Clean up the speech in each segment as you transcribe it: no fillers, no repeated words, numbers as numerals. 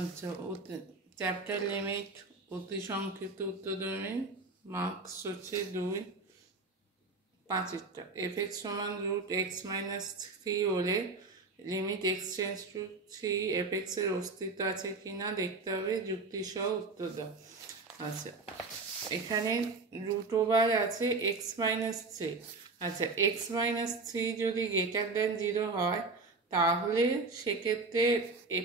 আচ্ছা, chapter limit অতি সংক্ষিপ্ত উত্তরধর্মী মার্কস হচ্ছে 2 5টা। f(x) সমান √x-3 হলে limit x tends to 3 f(x) এর অস্তিত্ব আছে কিনা দেখতে হবে, যুক্তি সহ উত্তর দাও। আচ্ছা, এখানে √ওভার আছে x-3। আচ্ছা, x-3 যদি >0 হয় তাহলে সেক্ষেত্রে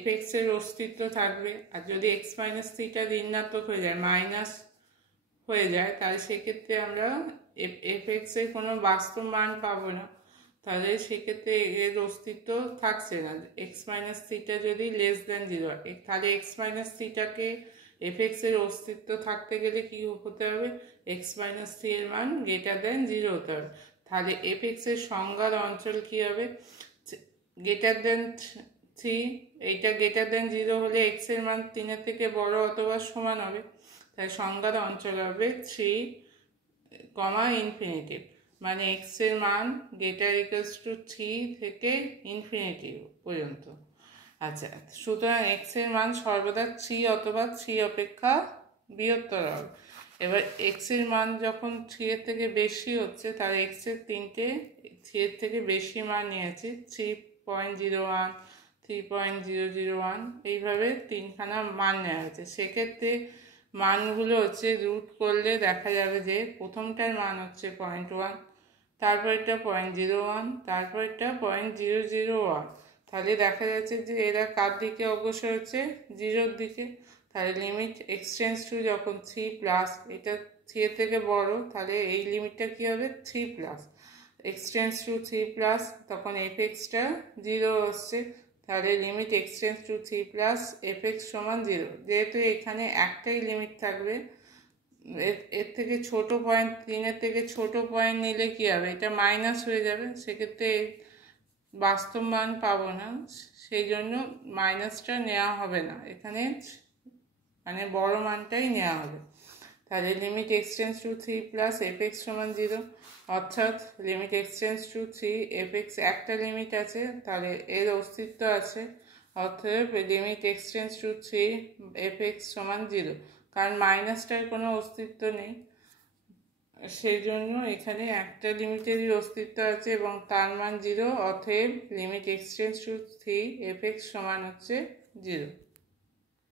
f(x) এর অস্তিত্ব থাকবে, আর যদি x-3টা ঋণাত্মক হয়ে যায়, মাইনাস হয়ে যায়, তাহলে সেক্ষেত্রে আমরা f(x) এর কোনো বাস্তব মান পাবো না, তাহলে সেক্ষেত্রে এর অস্তিত্ব থাকছে না। x-3টা যদি <0 হয়, তাহলে x-3টাকে f(x) এর অস্তিত্ব থাকতে গেলে কি হতে হবে, x-3 এর মান >0 হতে হবে। তাহলে f(x) এর সংজ্ঞার অঞ্চল কি হবে, >3, এইটা >0 হলে x এর মান 3 থেকে বড় অথবা সমান হবে, তাই সংজ্ঞার অঞ্চল হবে 3, ∞, মানে x এর মান >3 থেকে ∞ পর্যন্ত। আচ্ছা, সুতরাং x এর মান সর্বদা 3 অথবা 3 অপেক্ষা বৃহত্তর হবে। এবার x এর মান যখন 3 এর থেকে বেশি হচ্ছে, তাহলে x এর 3 এর থেকে বেশি মান নিয়েছি, 3.01, 3.001, এইভাবে 3খানা মান নেওয়া হয়েছে। সেক্ষেত্রে মানগুলো হচ্ছে রুট করলে দেখা যাবে যে প্রথমটার মান হচ্ছে 0.1, তারপর এটা 0.01, তারপর এটা 0.001। তাহলে দেখা যাচ্ছে যে এরা কার দিকে অগ্রসর হচ্ছে, 0-র দিকে। তাহলে লিমিট x টেন্ডস টু যখন 3+, এটা 3 এর থেকে বড়, তাহলে এই লিমিটটা কি হবে, 3+। x টেন্ডস টু 3+, তখন f(x)টা 0 হচ্ছে, তাহলে limit x tends to 3+ f(x) সমান 0। যেহেতু এখানে একটাই লিমিট থাকবে, এর থেকে ছোট পয়েন্ট, 3 এর থেকে ছোট পয়েন্ট নিলে কি হবে, এটা মাইনাস হয়ে যাবে, সেক্ষেত্রে বাস্তব মান পাবো না, সেই জন্য মাইনাসটা নেওয়া হবে না, এখানে মানে বড় মানটাই নেওয়া হবে। তাহলে limit x tends to 3+ f(x) সমান 0, অর্থাৎ limit x tends to 3 f(x) একটা লিমিট আছে, তাহলে এর অস্তিত্ব আছে, অর্থাৎ limit x tends to 3 f(x) সমান 0, কারণ মাইনাসটার কোনো অস্তিত্ব নেই, সেই জন্য এখানে একটা লিমিটেরই অস্তিত্ব আছে এবং তার মান 0, অতএব limit x tends to 3 f(x) সমান হচ্ছে 0।